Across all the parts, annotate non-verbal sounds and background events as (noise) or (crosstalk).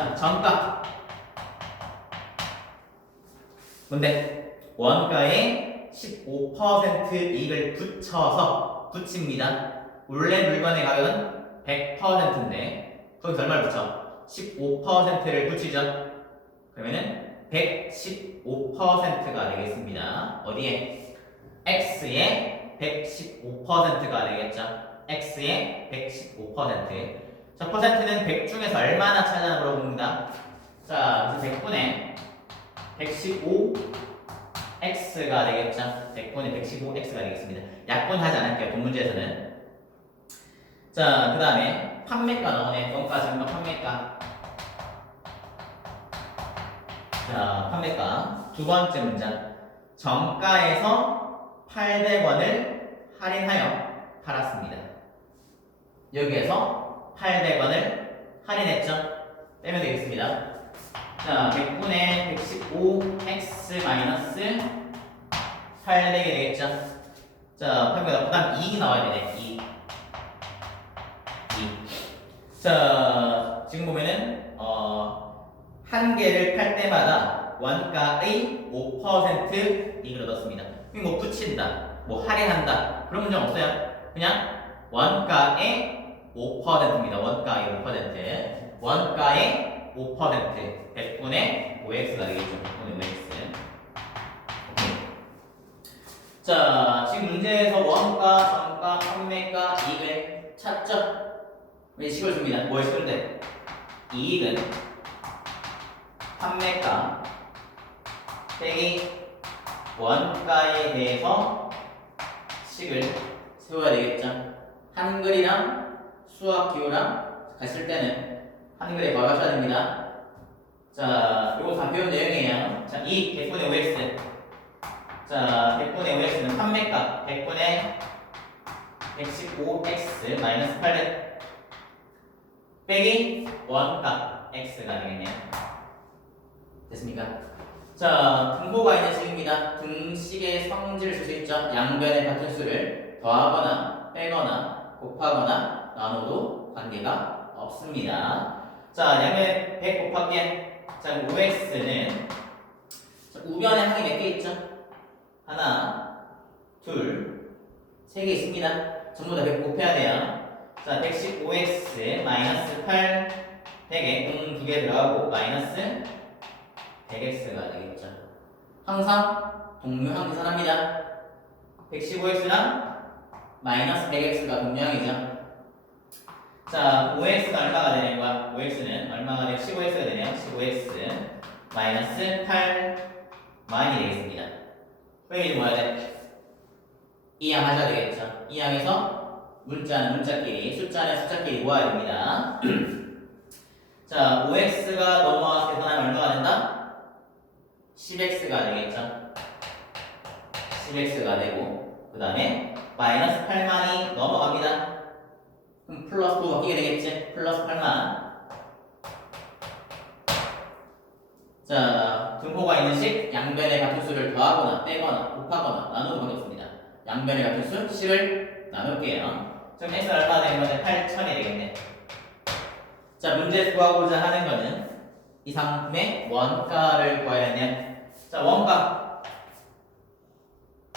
자, 정가. 뭔데? 원가에 15% 이익을 붙여서 붙입니다. 원래 물건의 가격은 100%인데 거기서 얼마를 붙여? 15%를 붙이죠. 그러면은 115%가 되겠습니다. 어디에? x의 115%가 되겠죠. x의 115%. 자, 퍼센트는 100 중에서 얼마나 차지하나 물어봅니다. 자, 그래서 100분의 115 x가 되겠죠. 100분의 115 x가 되겠습니다. 약분 하지 않을게요. 본 문제에서는. 자, 그 다음에 판매가 나오네. 원가, 정가, 판매가. 자, 판매가. 두 번째 문장. 정가에서 800원을 할인하여 팔았습니다. 여기에서 800원을 할인했죠. 빼면 되겠습니다. 자, 100분의 115x 마이너스 800이 되겠죠. 자, 800그 다음 2 나와야 되네. 2. 2. 자, 지금 보면은 어, 한 개를 팔 때마다 원가의 5% 이익을 얻었습니다. 뭐 붙인다, 뭐 할인한다 그런 문제 없어요. 그냥 원가의 5%입니다. 원가의 5%. 원가의 5% 100분의 5x가 되겠죠. 100분의 5x. 오케이. 자, 지금 문제에서 원가, 정가, 판매가, 이익을 찾죠. 왜 식을 줍니다. 뭘 식을때 이익은 판매가 빼기 원가에 대해서 식을 세워야 되겠죠. 한글이랑 수학 기호랑 갔을 때는 한글에 걸어가셔야 됩니다. 자, 요거 다 배운 내용이에요. 자, 이 100분의 5x. 자, 100분의 5x는 판매가 100분의 115x 마이너스 800 빼기 원가 x가 되겠네요. 됐습니까? 자, 등호가 있는 식입니다. 등식의 성질을 쓸 수 있죠. 양변의 같은 수를 더하거나 빼거나 곱하거나 나눠도 관계가 없습니다. 자, 양변 100 곱하기. 자, 5x는 우변에 항이 몇 개 있죠? 하나, 둘, 세 개 있습니다. 전부 다 100 곱해야 돼요. 자, 115x 마이너스 8 100에 공두개 들어가고 마이너스 100x가 되겠죠. 항상 동류항 계산합니다. 115x랑 마이너스 100x가 동류항이죠. 자, 5x가 얼마가 되는 거야? 5x는 얼마가 되면 15x가 되네요. 15x 마이너스 8만이 되겠습니다. 그럼 이제 뭐 해야 돼? 이항 하셔야 되겠죠. 이항에서 문자는 문자끼리, 숫자는 숫자끼리 모아야 됩니다. (clears throat) 자, 5x가 넘어와서 계산하면 얼마가 된다? 10x가 되겠죠. 10x가 되고, 그 다음에 마이너스 8만이 넘어갑니다. 그럼 플러스 9 바뀌게 되겠지? 플러스 8만. 자, 등호가 있는 식, 양변의 같은 수를 더하거나 빼거나 곱하거나 나누는 방이 없습니다. 양변의 같은 수, 10을 나눌게요. 그럼 x 얼마 되는 건데 8천이 되겠네. 자, 문제 구하고자 하는 거는 이 상품의 원가를 구해야 되냐? 자, 원가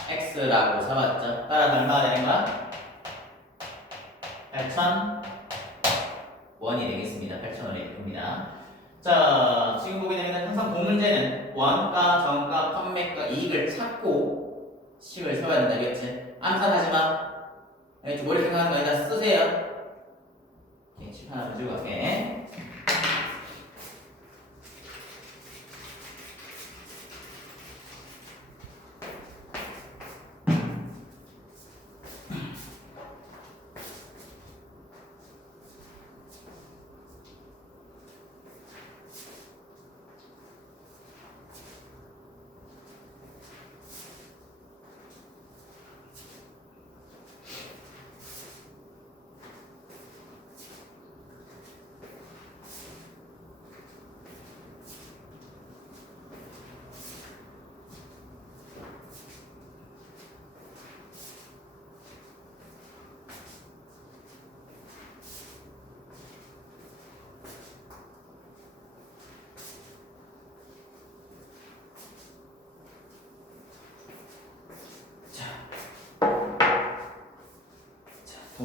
x라고 잡았죠. 따라서 얼마가 되는 거야? 8천 원이 되겠습니다. 8천 원이 됩니다. 자, 지금 보게 되면 항상 본 문제는 원가, 정가, 판매가, 이익을 찾고 식을 세워야 된다. 알겠지? 암산하지 마. 알겠지? 머리 생각하는 거 아니다. 쓰세요. 오케이, 집 하나 더 들고 갈게.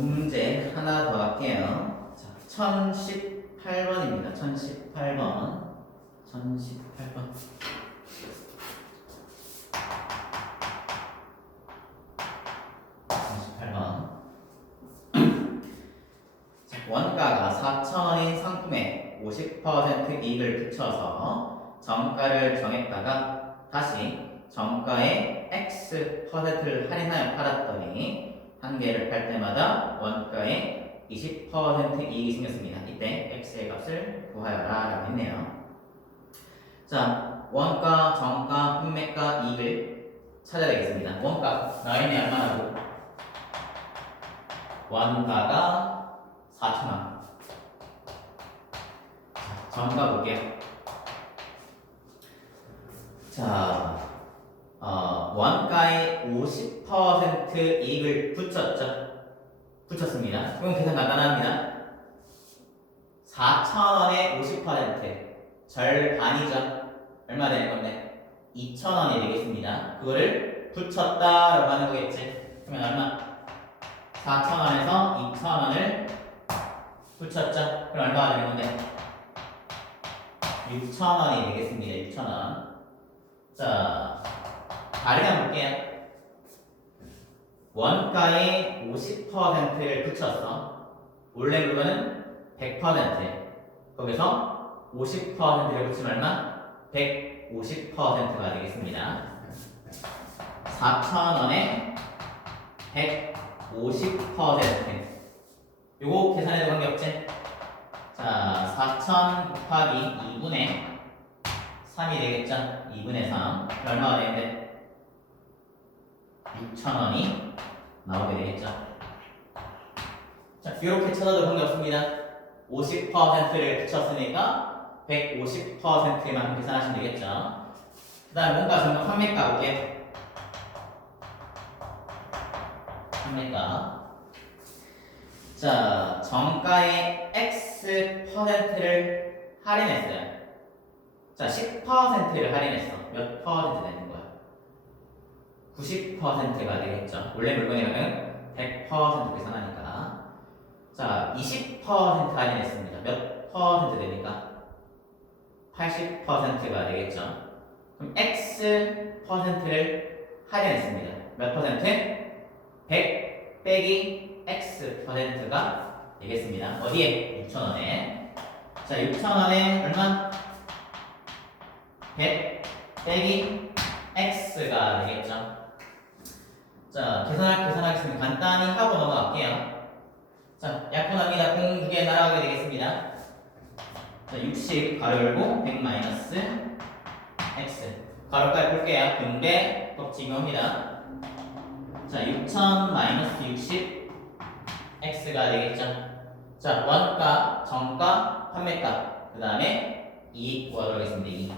문제 하나 더 할게요. 자, 1018번입니다. 1018번. 1018번. 원가가 4,000원인 상품에 50% 이익을 붙여서 정가를 정했다가 다시 정가에 X%를 할인하여 팔았더니 한 개를 팔 때마다 원가에 20% 이익이 생겼습니다. 이때 X의 값을 구하여라 라고 했네요. 자, 원가, 정가, 판매가, 이익을 찾아야 되겠습니다. 원가, 나인이 얼마나고? 원가가 4천원. 정가 볼게요. 자, 어, 원가에 50% 이익을 붙였죠. 붙였습니다. 이건 계산 간단합니다. 4,000원에 50% 절반이죠. 얼마 되는 건데? 2,000원이 되겠습니다. 그거를 붙였다라고 하는 거겠지. 그러면 얼마? 4,000원에서 2,000원을 붙였죠. 그럼 얼마가 되는 건데? 6,000원이 되겠습니다. 6,000원. 자, 한번 볼게요. 원가에 50%를 붙였어. 원래 물건은 100%. 거기서 50%를 붙이면 얼마? 150%가 되겠습니다. 4,000원에 150%. 요거 계산해도 관계없지? 자, 4,000 곱하기 2분의 3이 되겠죠? 2분의 3. 얼마가 되는데? 6,000원이 나오게 되겠죠? 자, 이렇게 찾아도 관계없습니다. 50%를 붙였으니까 150%만 계산하시면 되겠죠? 그 다음 뭔가 정말 판매가 볼게요. 판매가. 자, 정가의 X%를 할인했어요. 자, 10%를 할인했어. 몇 퍼센트? 90%가 되겠죠. 원래 물건이라면 100% 계산하니까. 자, 20% 할인했습니다. 몇 퍼센트 됩니까? 80%가 되겠죠. 그럼 X%를 할인했습니다. 몇 퍼센트? 100 빼기 X%가 되겠습니다. 어디에? 6,000원에. 자, 6,000원에 얼마? 100 빼기 x가 되겠죠. 자, 계산할 계산하겠습니다. 간단히 하고 넘어갈게요. 자, 약분합니다. 공두개 날아가게 되겠습니다. 자, 60 가로 열고 100 마이너스 x 가로까지 볼게요. 분배 곱지입니다. 자, 6000 마이너스 60 x가 되겠죠. 자, 원가, 정가, 판매가 그 다음에 이익 구하도록 하겠습니다. 이익.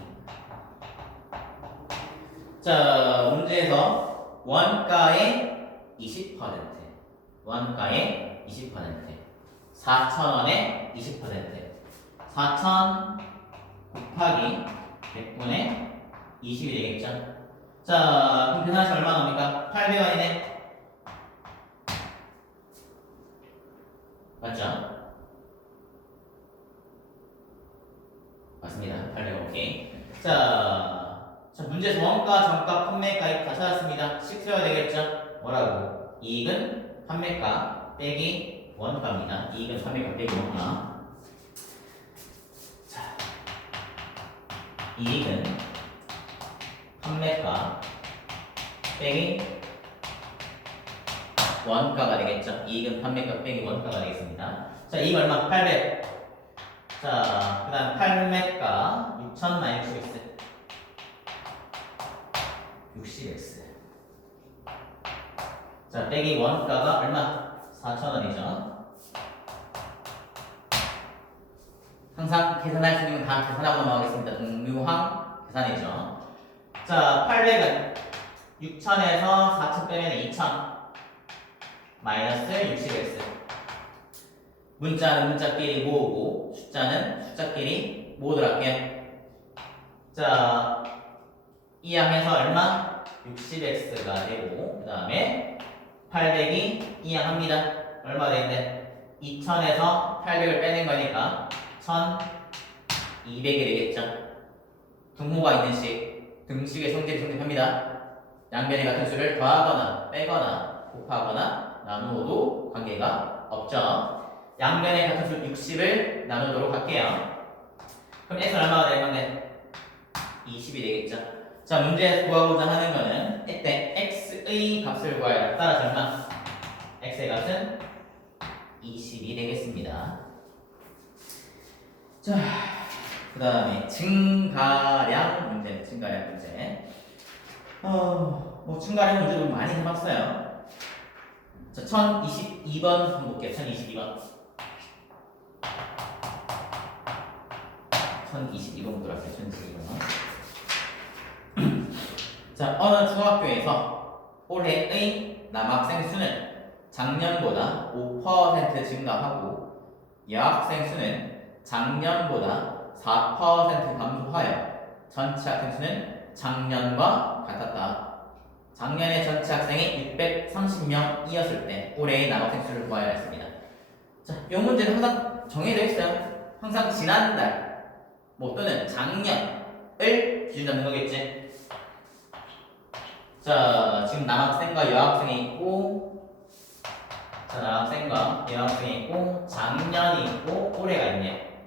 자, 문제에서 원가의 20%, 원가의 20%, 4,000원의 20%, 4,000 곱하기 100분의 20이 되겠죠? 자, 그럼 계산하시면 얼마 나옵니까? 800원이네. 맞죠? 맞습니다. 800원, 오케이. 자, 자, 문제에서 원가, 정가, 판매가액 다 찾았습니다. 식 세워야 되겠죠? 뭐라고? 이익은 판매가 빼기 원가입니다. 이익은 판매가 빼기 원가. 자, 이익은 판매가 빼기 원가가 되겠죠? 이익은 판매가 빼기 원가가 되겠습니다. 자, 이익 얼마? 800. 자, 그 다음 판매가 6천 마이너스 x 60x. 자, 빼기 원가가 얼마? 4,000원이죠. 항상 계산할 수 있는 건다 계산하고 넘어가겠습니다. 동묘항 계산이죠. 자, 800은 6,000에서 4,000 빼면 2,000 마이너스 60x. 문자는 문자끼리 모으고 숫자는 숫자끼리 모으도록 할게요. 자, 이항에서 얼마? 60x가 되고 그 다음에 800이 이항합니다. 얼마 되는데 2000에서 800을 빼낸 거니까 1200이 되겠죠. 등호가 있는 식, 등식의 성질이 성립합니다. 양변의 같은 수를 더하거나 빼거나 곱하거나 나누어도 관계가 없죠. 양변의 같은 수 60을 나누도록 할게요. 그럼 x는 얼마가 되는 건데? 20이 되겠죠. 자, 문제에서 구하고자 하는 거는 이때 x의 값을 구하여 따라서 얼마? x의 값은 20이 되겠습니다. 자, 그 다음에 증가량 문제, 증가량 문제. 어, 뭐 증가량 문제도 많이 해봤어요. 자, 1022번 한번 볼게요. 1022번. 1022번 보도록 할게요. 1022번. 자, 어느 중학교에서 올해의 남학생 수는 작년보다 5% 증가하고 여학생 수는 작년보다 4% 감소하여 전체 학생 수는 작년과 같았다. 작년에 전체 학생이 630명이었을 때 올해의 남학생 수를 구하여야 했습니다. 자, 이 문제는 항상 정해져 있어요. 항상 지난달 뭐 또는 작년을 기준 잡는 거겠지. 자, 지금 남학생과 여학생이 있고, 자, 남학생과 여학생이 있고, 작년이 있고, 올해가 있네.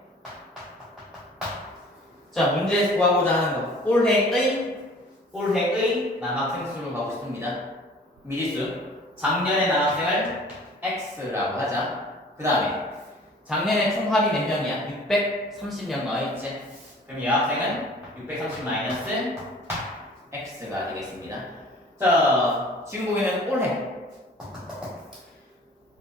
자, 문제에서 구하고자 하는 거. 올해의, 올해의 남학생 수로 가고 싶습니다. 미지수. 작년의 남학생을 X라고 하자. 그 다음에, 작년에 총합이 몇 명이야? 630명가 있지? 그럼 여학생은 630 마이너스 X가 되겠습니다. 자, 지금 보기에는 올해.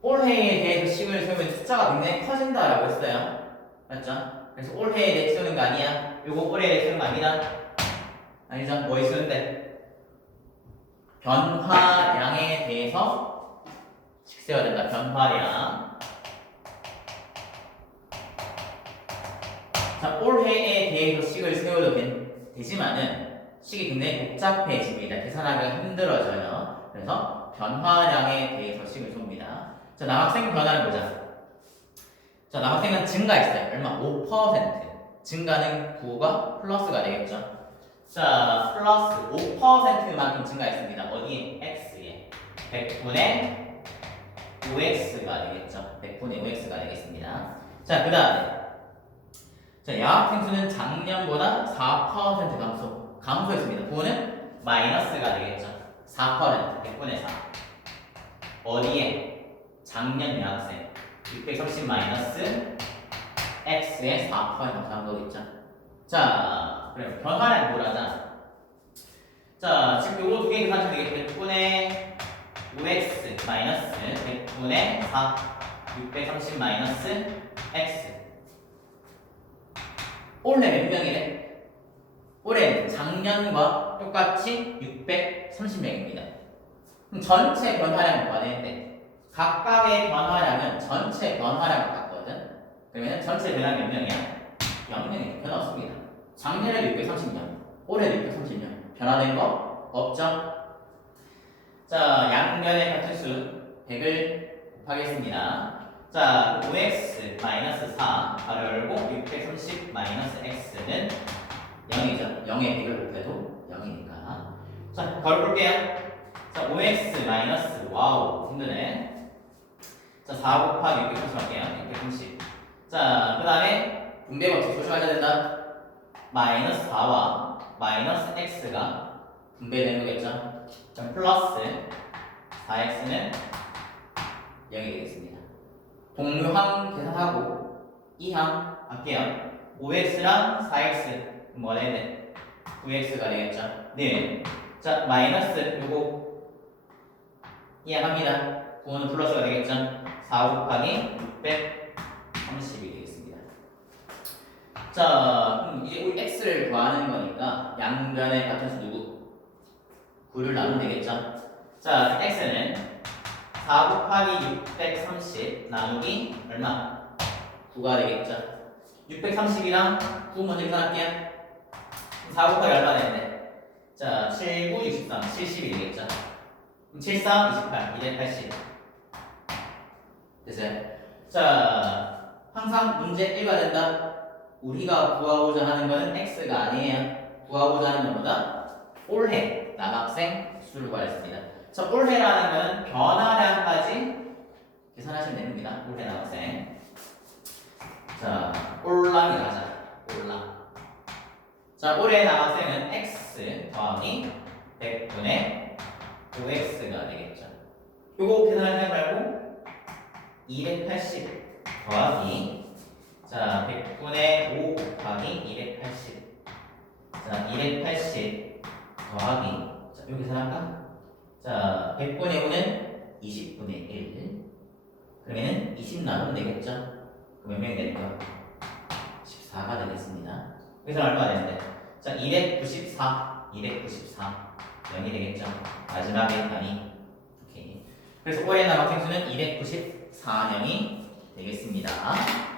올해에 대해서 식을 세우면 숫자가 굉장히 커진다라고 했어요. 맞죠? 그래서 올해에 대해 세우는 거 아니야? 요거 올해에 대해 세우는 거 아니다? 아니죠? 뭐에 세우는데? 변화량에 대해서 식 세워야 된다. 변화량. 자, 올해에 대해서 식을 세워도 된- 되지만은 식이 굉장히 복잡해집니다. 계산하기가 힘들어져요. 그래서 변화량에 대해서 식을 줍니다. 자, 남학생 변화를 보자. 자, 남학생은 증가했어요. 얼마? 5%. 증가는 9가 플러스가 되겠죠. 자, 플러스 5%만큼 증가했습니다. 어디에? x에. 100분의 5x가 되겠죠. 100분의 5x가 되겠습니다. 자, 그 다음에 자, 여학생 수는 작년보다 4% 감소. 감소했습니다. 9는 마이너스가 되겠죠. 4%, 100분의 4. 어디에? 작년 여학생. 630 마이너스 x의 4% 감소한 거겠죠. 자, 그럼 변화량 뭐라자? 자, 지금 요거 두 개 계산하시면 되겠죠. 100분의 5x 마이너스 100분의 4. 630 마이너스 x. 올해 몇 명이래? 올해 작년과 똑같이 630명입니다. 그럼 전체 변화량은 뭐가 되는데? 각각의 변화량은 전체 변화량과 같거든. 그러면 전체 변화 몇 명이야? 0명이 변화 없습니다. 작년에도 630명, 올해도 630명. 변화된 거 없죠? 자, 양면의 같은 수 100을 곱하겠습니다. 자, 5x 마이너스 4 가로 열고 630 마이너스 x는 0이죠. 0에 100을 곱해도 0이니까. 자, 가로 볼게요. 자, 5x 마이너스 와우 힘드네. 자, 4 곱하기 630 할게요. 630. 자, 그 다음에 분배 법칙 조심하셔야 된다. 마이너스 4와 마이너스 x가 분배되는 거겠죠. 자, 플러스 4x는 0이 되겠습니다. 동류항 계산하고 이항 할게요. 5x랑 4x 뭐가 되네? 9x가 되겠죠. 네. 자 마이너스 요거 이해합니다. 9는 플러스가 되겠죠. 4 곱하기 630이 되겠습니다. 자 그럼 이제 우리 x를 구하는 거니까 양변의 같은 수 누구? 9를 나누면 되겠죠. 자 x는 4 곱하기 630 나누기 얼마? 9가 되겠죠. 630이랑 9 먼저 계산할게요. 4 곱하기 얼마 되는데? 자, 7, 9, 63, 70이 되겠죠. 그럼 7, 4, 28, 280. 됐어요? 자, 항상 문제 1가 된다. 우리가 구하고자 하는 거는 x가 아니에요. 구하고자 하는 건 뭐다? 올해 남학생 수를 구하였습니다. 자, 올해라는 거는 변화량까지 계산하시면 됩니다. 올해 남학생. 자, 올랑이라 하자. 올랑. 자, 올해 남학생은 x 더하기 100분의 5x가 되겠죠. 요거 계산하지 말고 280 더하기 자 100분의 5 곱하기 280 자 280 더하기 자 여기 계산할까? 자 100분의 5는 20분의 1 그러면은 20 나누면 되겠죠? 몇 명이 될까? 14가 되겠습니다 여기서 얼마가 되는데? 자 294 294 0이 되겠죠? 마지막에 아니 오케이 그래서 올해 남학생 수는 294명이 되겠습니다